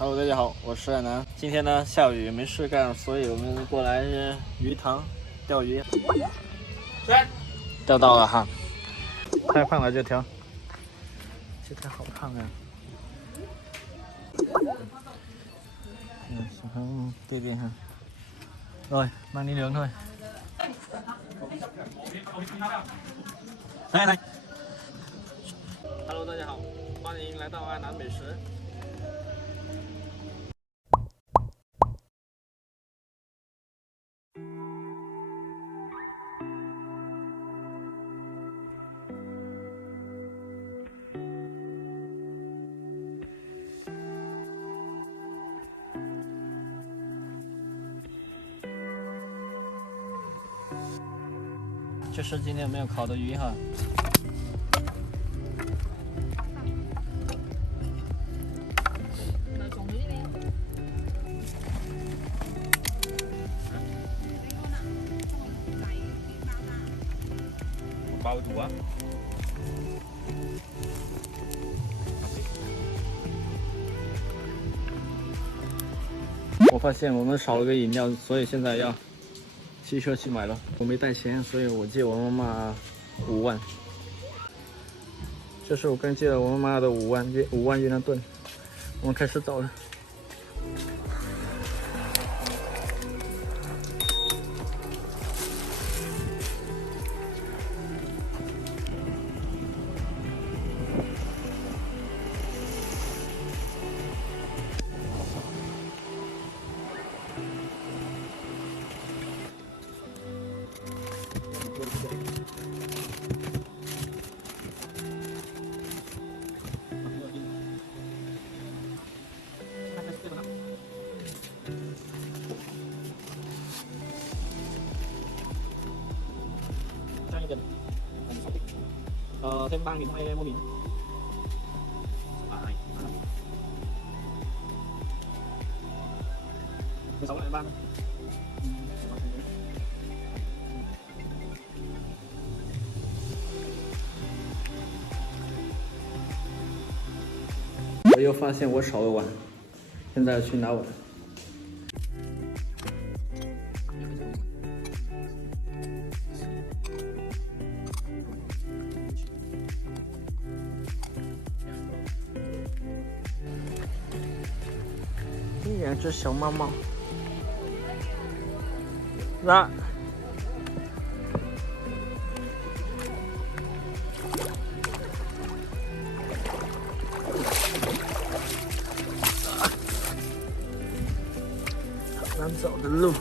Hello， 大家好，我是海南。今天呢下雨没事干，所以我们过来鱼塘钓鱼。钓到了哈，太胖了这条，这条好胖啊！đây đi ha. Rồi, mang đi nướng thôi. Đây này. Hello， 大家好，欢迎来到安南美食。这是今天没有烤的鱼哈。包煮啊！我发现我们少了个饮料，所以现在要骑车去买了。我没带钱，所以我借我妈妈5万。这是我刚借了我妈妈的5万越南盾。我们开始走了。Thêm 3.000 không ai mua mình. À, 16 lại 3.我又发现我少了碗，现在去拿碗。2只小猫猫，那难走的路。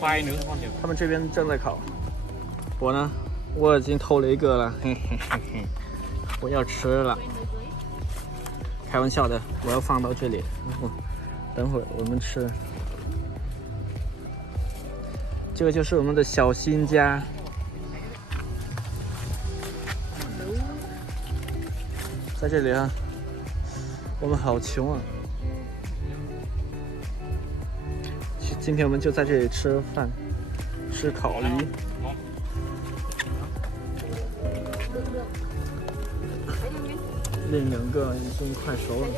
khoai nướng ngon nhiều。他们这边正在烤，我呢，我已经偷了一个了，嘿嘿嘿嘿，我要吃了。开玩笑的，我要放到这里，等会儿我们吃。这个就是我们的小新家，在这里啊，我们好穷啊。今天我们就在这里吃饭，吃烤鱼。另2个已经快熟了。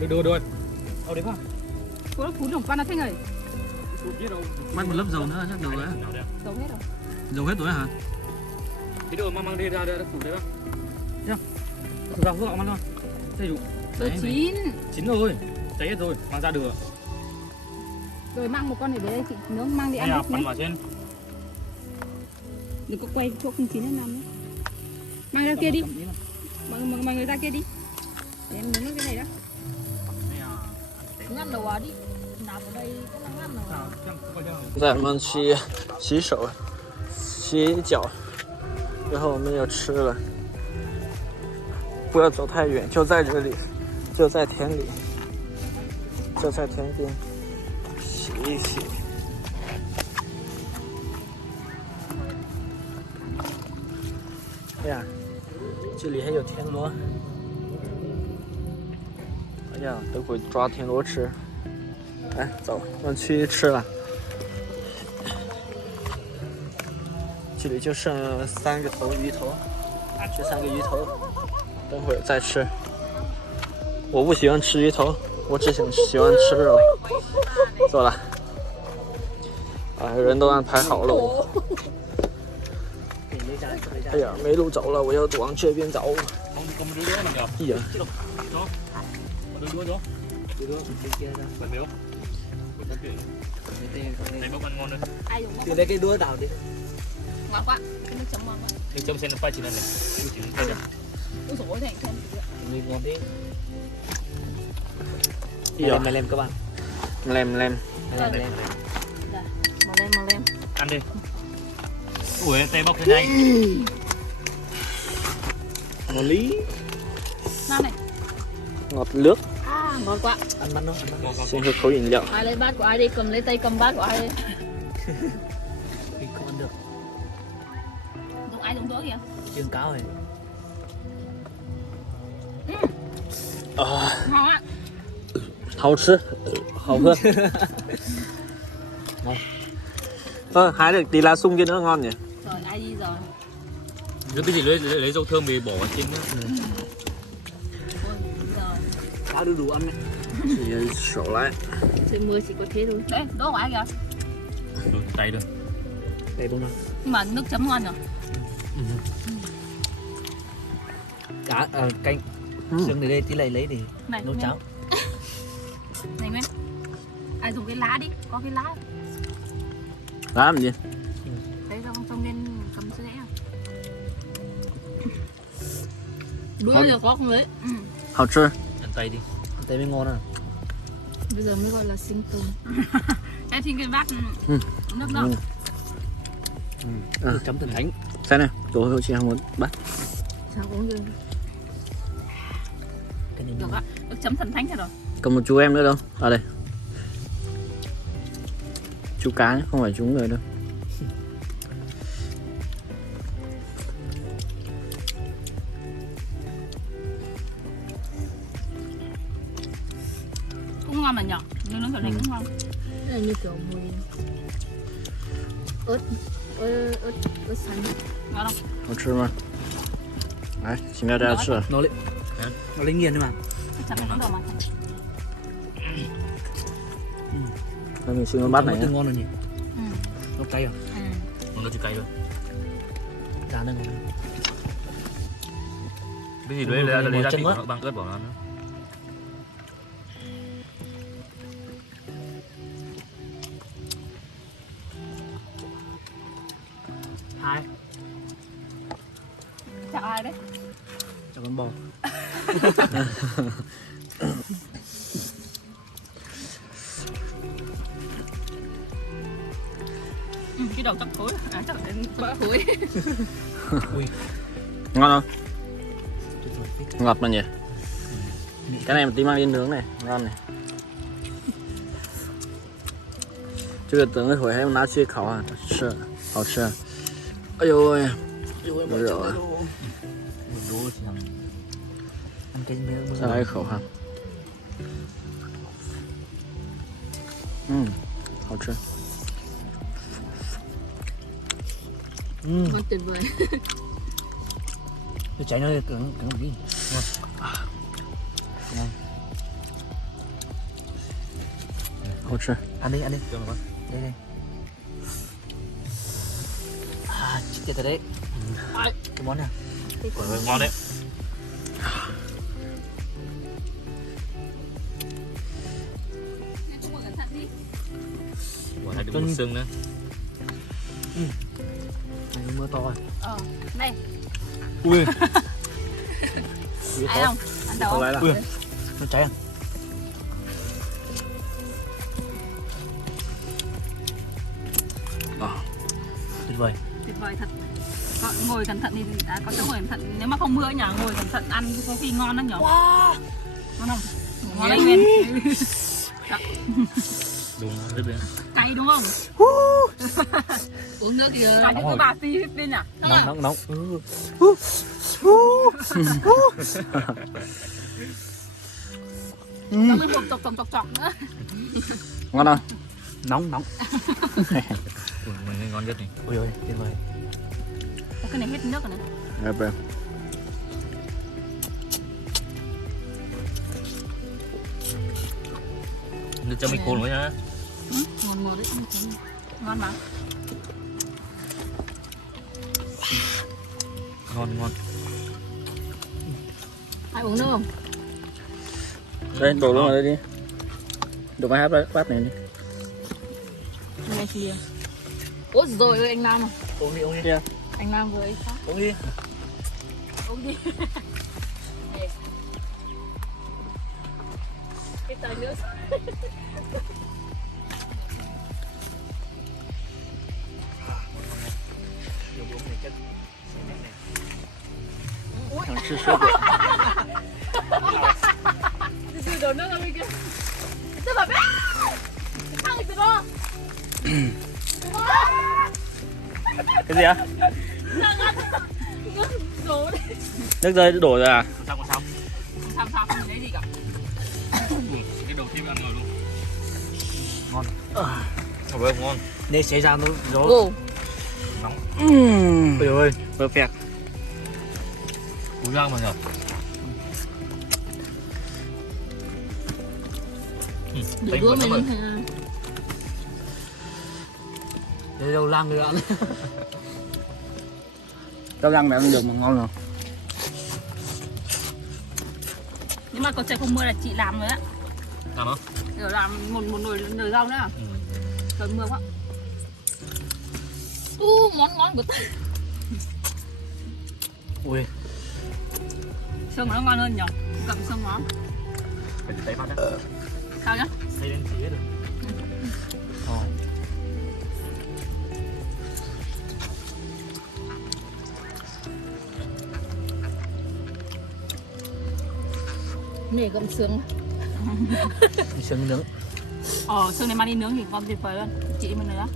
Được rồi. Đâu đấy không? Cô nó phun trong pan Thanh ơi. Mang một lớp dầu nữa chắc được rồi. Dầu hết rồi. Dầu hết rồi hả? Thế được mang đi ra phủ đấy không? Nhá. Ra hút mang thôi. Đây đủ. Rồi chín. Chín rồi. Cháy hết rồi, mang ra được. Rồi mang một con này về đây chị nướng mang đi ăn À, hết phần nhé. vào trên. Đừng có quay chỗ không chín ăn nữa. Mang ra kia đi. Mang người ra kia đi. Để em nướng cái này đó. Ngăn đầu đi. Nạp ở đây cái nó ngăn đầu. 现在我们去洗手、洗脚，然后我们要吃了。不要走太远，就在这里，就在田里。这在田边洗一洗。哎呀，这里还有田螺。哎呀，等会抓田螺吃。来，走，我们去吃了。这里就剩3个鱼头，这3个鱼头，等会儿再吃。我不喜欢吃鱼头，我只喜欢吃肉。走了，啊，人都安排好了。哎呀，没路走了，我要往这边走。哎呀，Từ đây cái đũa đào đi. Ngon quá, cái nước chấm ngon quá. Nước chấm sen phải chỉ lên này. Ôi dồi ôi, thành thêm. Mình ngon thế. Dạ. Mày lem các bạn. Lem. Lem. Mà lên. Ăn đi. Ui, tay bóc thế này. Ngọt lý. Ngon này. Ngọt nước. À, ngon quá. Ăn bát nó. Xin hương khẩu饮料. Ai lấy bát của ai đi, cầm lấy tay cầm bát của ai đi. Mình không ăn được. Dùng ai dùng đũa kìa. Chừng cáo này. Ngon á. 好吃，好喝。Hái được tí lá sung kia nữa ngon nhỉ? Rồi, ai đi rồi. Rồi cái gì lấy dầu thơm về bỏ vào trên đó. Ôi, đúng rồi. Đã đủ ăn này. Chị sổ lại. Trời mưa chỉ có thế thôi. Đấy, đũa của ai kìa. Được, tay được. Đây đúng không? Nhưng mà nước chấm ngon rồi. Cá canh. Xương này đây tí lấy để Này, nấu cháo. Này Nguyên. Ai dùng cái lá đi, có cái lá. Lá làm gì? Đấy xong nên cầm sữa à. Đuôi bây giờ có không đấy. Hào chứ. Ăn tay đi. Ăn tay mới ngon à. Bây giờ mới gọi là sinh tồn. Em xin cái bát nước đó. Nước chấm thần thánh. Xem này, chỗ hơi chị một bát. Sao uống được? Được á, nước chấm thần thánh thế rồi. Còn một chú em nữa đâu? À đây. Chú cá nhé, không phải chú người đâu. Cũng ngon mà nhở, nước thần thánh cũng ngon. Đây là như kiểu mùi ớt xanh. Ngon không? 好吃吗？来，请大家吃。 Nó lấy nghiền thôi mà. Chắc là nó được mà. Thôi mình xin một bát này nhé. Ngon rồi nhỉ. Ừ. Nó cay à? Nó chỉ cay rồi. Rán nó ngon. Cái gì đấy lấy ra thịt bằng ớt bỏ nó nữa. Hai. Chào ai đấy? Chào con bò. Cái đầu chắc thối, à chắc là bỡ thối. Ui. Ngon không? Ngọt mà nhỉ? Cái này một tí mang đi nướng này, ngon này. 这个等一会儿还要拿去烤啊，吃，好吃。哎呦喂，有肉啊！再来一口哈。好吃。 Ngon tuyệt vời. Cái cháy nó cứng đi. Ngon. Ngon. 好吃。 Ăn đi. Cho nó con. Đây. À, chết tiệt rồi đấy. Cái món này. Ngon đấy. Quả này được một xương nữa. Này mưa to rồi. Đây. Ui. Ai không? Ăn đầu không? Ui. Nó cháy à? Tuyệt vời. Tuyệt vời thật. Con ngồi cẩn thận thì con sẽ ngồi cẩn thận. Nếu mà không mưa nhỉ, ngồi cẩn thận ăn có khi ngon đó nhỉ. Wow. Ngon không? Ngon đấy Nguyên. Đúng rồi, bên. Cay đúng không? Uống nước kìa. Cay như bà Philippines à? Nóng. Nó mới một chọc nữa. Ngon không? Nóng. Ui, mình ngon nhất này. Ui ơi, tuyệt vời. Cái này hết nước rồi này. Đẹp em. Nước cho mình cồn nữa nhá. Ngon đấy. Ngon mà. Ngon. Ai uống nước không? Đây, đổ luôn vào đây đi. Đổ vào bát này đi. Nghe chia. Ôi rồi ơi anh Nam. Uống đi. Yeah. Anh Nam với sao? Uống đi. Uống đi. Cái tay nước.想吃水果。 Từ đổ nước ra bên kia. Tôi bảo bé. Ăn từ đó. Cái gì á? Đổ đấy. Nước rơi đổ rồi à? Sao? Sao không lấy gì cả. Cái đầu tiên ăn rồi luôn. Ngon. Ôi ngon. Nên xé ra nó gió. Ồ. Nóng. Ôi ơi, perfect. Cú rang mà nhở. Đổ đũa mình lên. Để đâu rang nữa ăn. Rau rang này ăn được mà ngon rồi. Nhưng mà có trời không mưa là chị làm rồi á. Làm không? Rồi làm một nồi rau nữa. Trời mưa quá. Món của tôi. Ui, Xương nó ngon hơn nhỉ? Cầm xương nó. Phải thấy phát đó. Sao nhá? Thấy lên phía được. Mẹ gặm xương. xương nướng. Xương này mang đi nướng thì ngon tuyệt vời luôn. Chị mình nữa.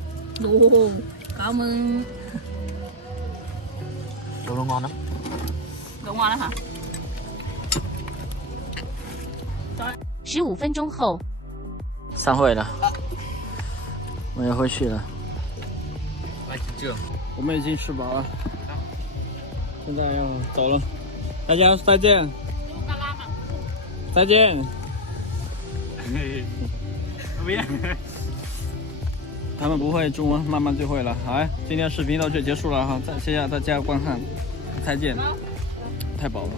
Đồ. Cảm ơn. Đồ nó ngon lắm. Đồ ngon lắm hả? 15分钟后， 散会了，我也回去了。 Lại chiến trường. 我们已经吃饱了，现在要走了，大家再见，再见。他们不会中文，慢慢就会了。好，今天视频到这结束了哈，谢谢大家观看，再见，太饱了。